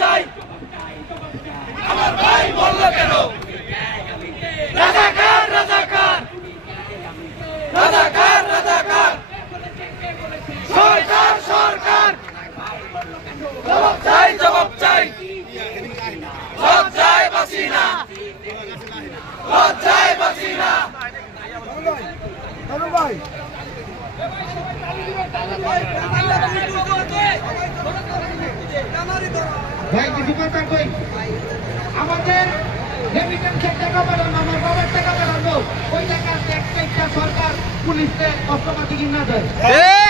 চাই আমার ভাই বলল কেন রাজাকার রাজাকার রাজাকার রাজাকার সরকার সরকার জবাব চাই লজ্জায় বাঁচি না লজ্জায় বাঁচি না ভাই কিছু কথা কই আমাদের রেমিটেন্সের টাকা পাঠানো আমার বাবার টাকা পাঠানো ওই টাকা একটা সরকার পুলিশে অস্ত্রপাতি কিনা দেয়